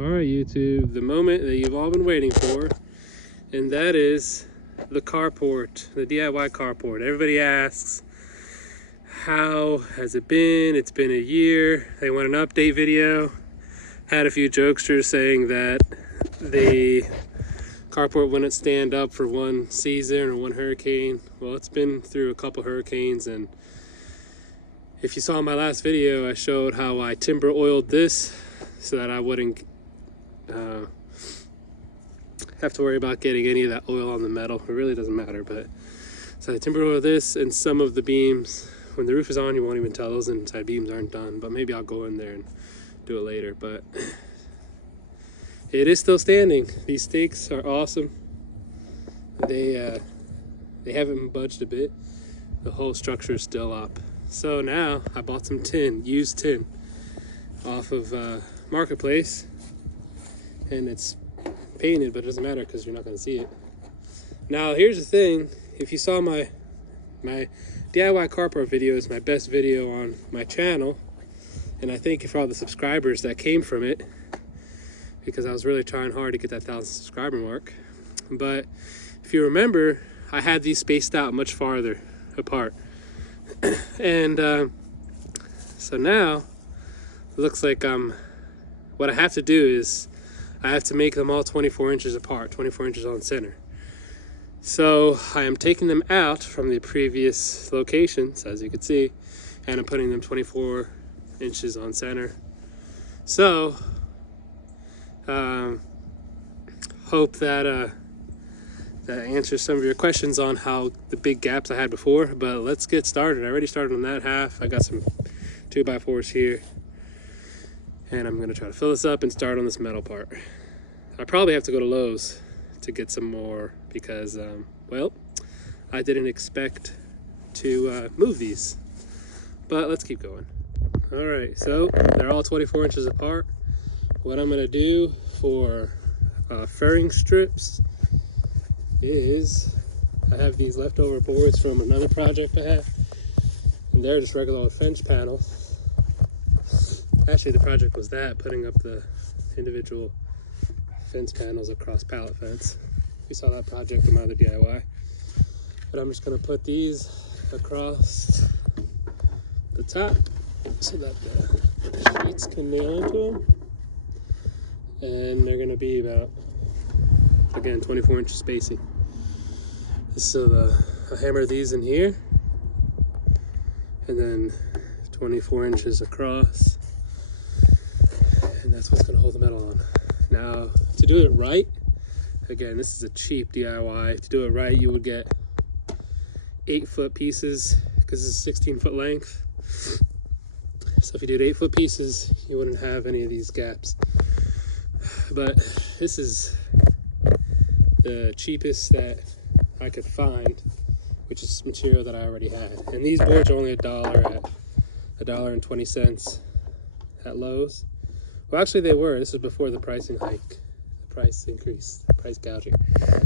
Alright YouTube, the moment that you've all been waiting for, and that is the carport, the DIY carport. Everybody asks, how has it been? It's been a year. They want an update video. Had a few jokesters saying that the carport wouldn't stand up for one season or one hurricane. Well, it's been through a couple hurricanes, and if you saw my last video, I showed how I timber oiled this so that I wouldn't have to worry about getting any of that oil on the metal. It really doesn't matter, but so I timber oil this, and some of the beams, when the roof is on, you won't even tell those inside beams aren't done, but maybe I'll go in there and do it later. But it is still standing. These stakes are awesome. They haven't budged a bit. The whole structure is still up. So now I bought some tin, used tin, off of Marketplace, and it's painted, but it doesn't matter because you're not going to see it. Now here's the thing: if you saw my DIY carport video, is my best video on my channel, and I thank you for all the subscribers that came from it, because I was really trying hard to get that 1,000 subscriber mark. But if you remember, I had these spaced out much farther apart, and so now it looks like what I have to do is I have to make them all 24 inches apart, 24 inches on center. So I am taking them out from the previous locations, as you can see, and I'm putting them 24 inches on center. So hope that that answers some of your questions on how the big gaps I had before. But let's get started. I already started on that half. I got some 2x4s here, and I'm gonna try to fill this up and start on this metal part. I probably have to go to Lowe's to get some more because, well, I didn't expect to move these. But let's keep going. All right, so they're all 24 inches apart. What I'm gonna do for furring strips is, I have these leftover boards from another project I had, and they're just regular old fence panels. Actually, the project was that, putting up the individual fence panels across pallet fence. We saw that project in my other DIY. But I'm just gonna put these across the top so that the sheets can nail into them. And they're gonna be about, again, 24 inch spacing. So I hammer these in here, and then 24 inches across, and that's what's gonna hold the metal on. Now, to do it right, again, this is a cheap DIY. To do it right, you would get 8-foot pieces, because this is 16-foot length. So if you did 8-foot pieces, you wouldn't have any of these gaps. But this is the cheapest that I could find, which is material that I already had. And these boards are only $1 at $1.20 at Lowe's. Well, actually they were. This is before the pricing hike, the price increase, the price gouging.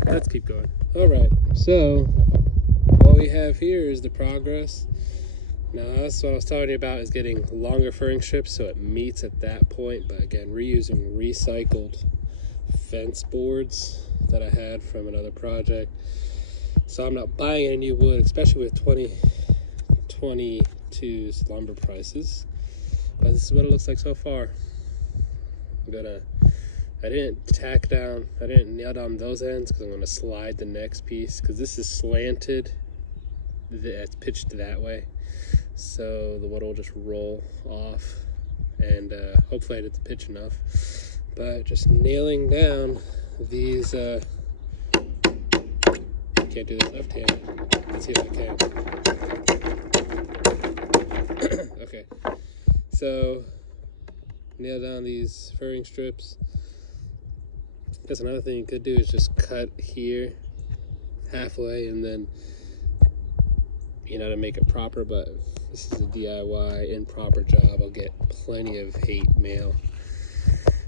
Let's keep going. All right, so what we have here is the progress. Now that's what I was talking about, is getting longer furring strips so it meets at that point. But again, reusing recycled fence boards that I had from another project. So I'm not buying any new wood, especially with 2022's lumber prices. But this is what it looks like so far. I didn't nail down those ends because I'm gonna slide the next piece, because this is slanted, it's pitched that way. So the wood will just roll off, and hopefully I did the pitch enough. But just nailing down these, can't do this left hand. Let's see if I can. Okay, so nail down these furring strips. That's another thing you could do, is just cut here halfway, and then, to make it proper. But this is a DIY improper job. I'll get plenty of hate mail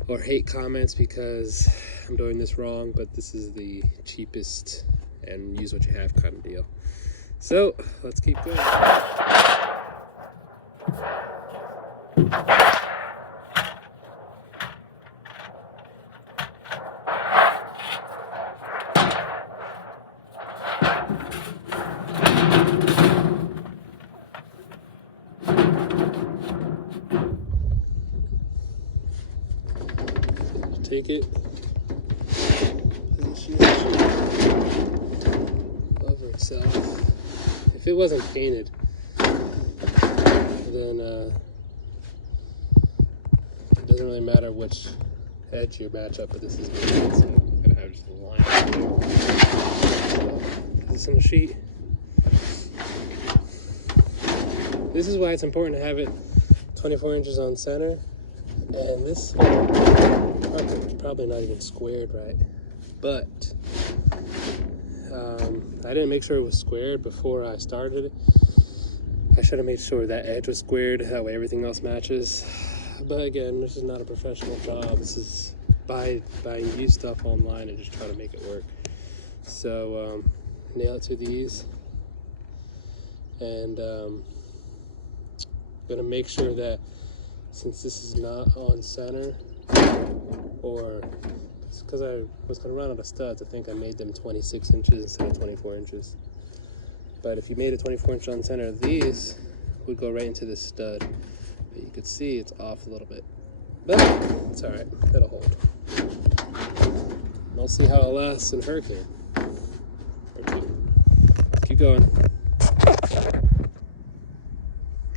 or hate comments because I'm doing this wrong, but this is the cheapest and use what you have kind of deal. So let's keep going. take it. Over itself. If it wasn't painted, then it doesn't really matter which edge you match up, but this is painted, so I'm gonna have just a line right there. Is this on the sheet? This is why it's important to have it 24 inches on center, and this hole probably not even squared right, but I didn't make sure it was squared before I started it. I should have made sure that edge was squared, that way everything else matches. But again, this is not a professional job. This is buying used stuff online and just try to make it work. So nail it to these, and gonna make sure that since this is not on center, or because I was gonna run out of studs, I think I made them 26 inches instead of 24 inches. But if you made a 24 inch on center, these would go right into this stud. But you could see it's off a little bit, but it's all right, it'll hold. We'll see how it lasts in hurricane or two. Keep going.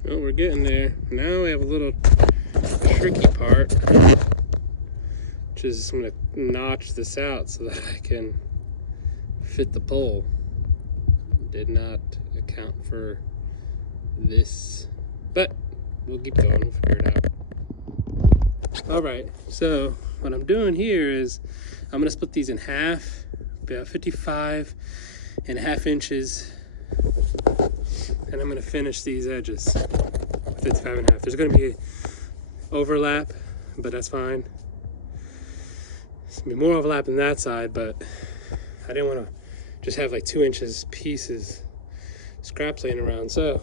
Oh, we're getting there. Now we have a little tricky part, which is I'm gonna notch this out so that I can fit the pole. Did not account for this, but we'll keep going, we'll figure it out. All right, so what I'm doing here is I'm gonna split these in half, about 55.5 inches, and I'm gonna finish these edges, 55.5. There's gonna be overlap, but that's fine. There's gonna be more overlap on that side, but I didn't wanna just have like 2 inches pieces, scraps laying around. So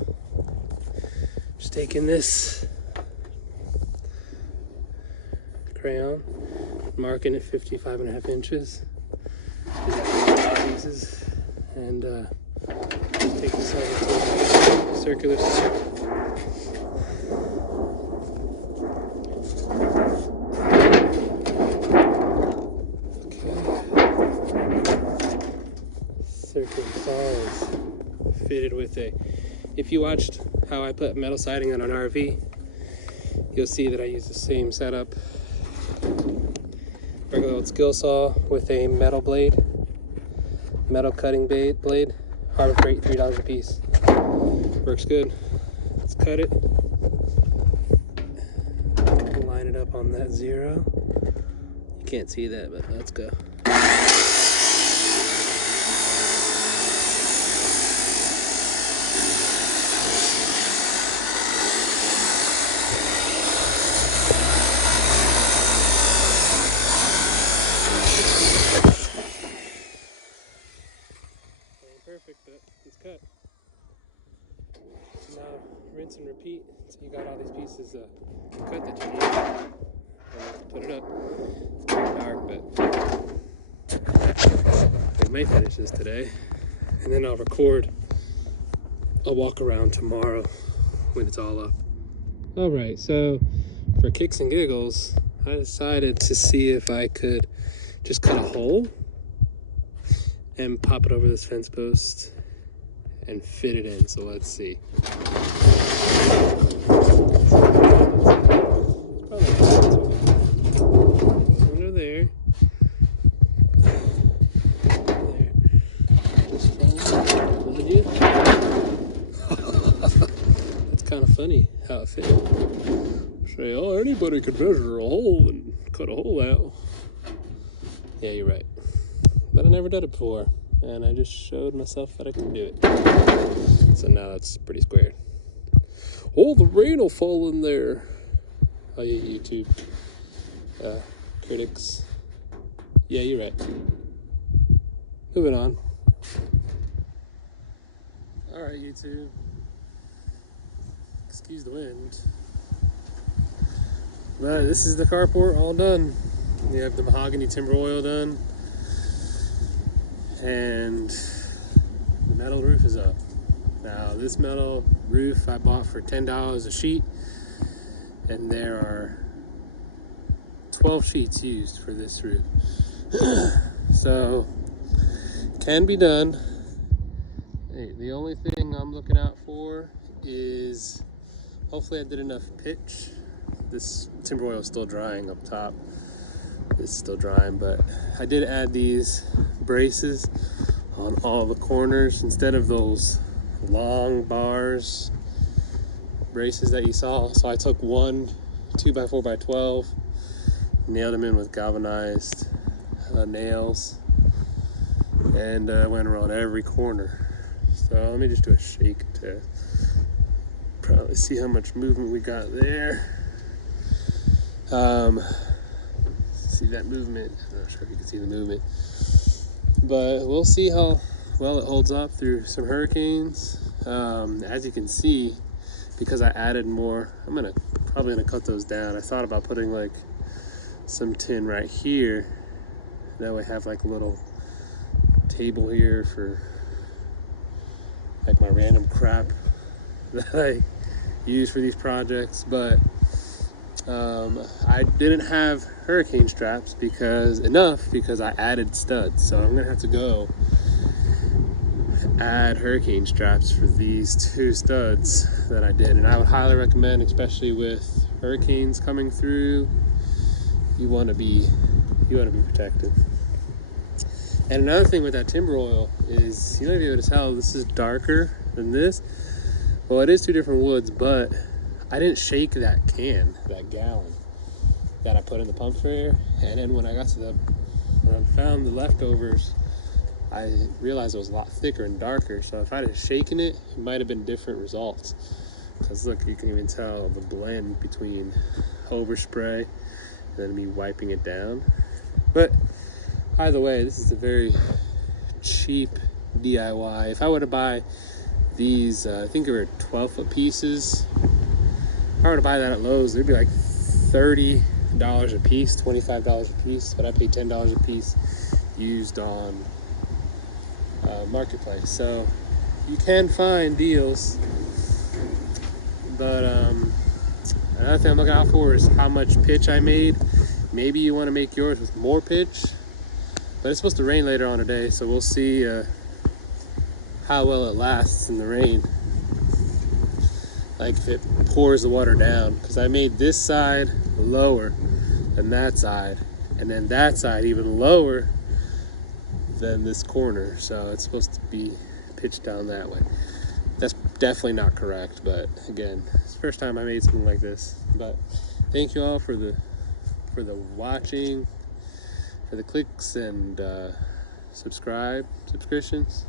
just taking this crayon, marking it 55.5 inches, pieces, and just take this over to circular circle. Circular saw is fitted with a, if you watched how I put metal siding on an RV, you'll see that I use the same setup. Regular old skill saw with a metal blade, metal cutting blade, Harbor Freight, $3 a piece. Works good. Let's cut it. Line it up on that 0. You can't see that, but let's go. Perfect, but it's cut. Now rinse and repeat. So you got all these pieces cut that you need. And put it up. It's pretty dark, but we may finish this today. And then I'll record a walk around tomorrow when it's all up. Alright, so for kicks and giggles, I decided to see if I could just cut a hole and pop it over this fence post and fit it in. So let's see. Under there. There. Just follow you. That's kind of funny how it fit. Say, oh, anybody could measure a hole and cut a hole out. Yeah, you're right. But I never did it before, and I just showed myself that I can do it. So now that's pretty squared. Oh, the rain will fall in there. Oh, you YouTube critics. Yeah, you're right. Moving on. All right, YouTube. Excuse the wind. But this is the carport all done. You have the mahogany timber oil done. And the metal roof is up. Now this metal roof I bought for $10 a sheet, and there are 12 sheets used for this roof. So, can be done. Hey, the only thing I'm looking out for is hopefully I did enough pitch. This timber oil is still drying up top. It's still drying, but I did add these braces on all the corners instead of those long bars braces that you saw. So I took one 2x4x12, nailed them in with galvanized nails, and went around every corner. So let me just do a shake to probably see how much movement we got there. See that movement? I'm not sure if you can see the movement, but we'll see how well it holds up through some hurricanes. As you can see, because I added more, I'm probably gonna cut those down. I thought about putting like some tin right here. That way I have like a little table here for like my random crap that I use for these projects. But I didn't have hurricane straps because I added studs. So I'm gonna have to go add hurricane straps for these two studs that I did, and I would highly recommend, especially with hurricanes coming through, you want to be protected. And another thing with that timber oil is, you might be able to tell this is darker than this. Well, it is two different woods, but I didn't shake that gallon that I put in the pump sprayer. And then when I found the leftovers, I realized it was a lot thicker and darker. So if I'd have shaken it, it might have been different results. Because look, you can even tell the blend between overspray and then me wiping it down. But either way, this is a very cheap DIY. If I were to buy these, I think they were 12-foot pieces. If I were to buy that at Lowe's, it'd be like $30 a piece, $25 a piece, but I paid $10 a piece used on Marketplace. So you can find deals, but another thing I'm looking out for is how much pitch I made. Maybe you want to make yours with more pitch, but it's supposed to rain later on today, so we'll see how well it lasts in the rain, like if it pours the water down, because I made this side lower than that side, and then that side even lower than this corner, so it's supposed to be pitched down that way. That's definitely not correct, but again, it's the first time I made something like this. But thank you all for the watching, for the clicks and subscriptions.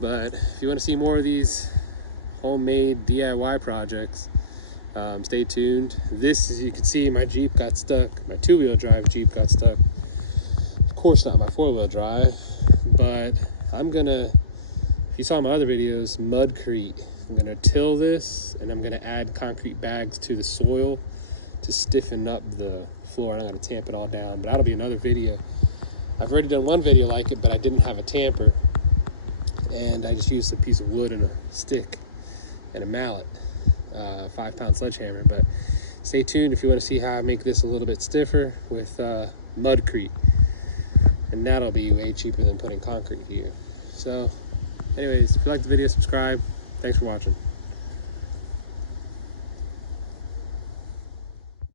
But if you want to see more of these homemade DIY projects, stay tuned. This, as you can see, my Jeep got stuck. My two-wheel drive Jeep got stuck. Of course not my four-wheel drive, but I'm gonna, if you saw my other videos, mudcrete. I'm gonna till this, and I'm gonna add concrete bags to the soil to stiffen up the floor. I'm gonna tamp it all down, but that'll be another video. I've already done one video like it, but I didn't have a tamper, and I just used a piece of wood and a stick and a mallet, 5-pound sledgehammer. But stay tuned if you want to see how I make this a little bit stiffer with mudcrete, and that'll be way cheaper than putting concrete here. So anyways, if you like the video, subscribe. Thanks for watching.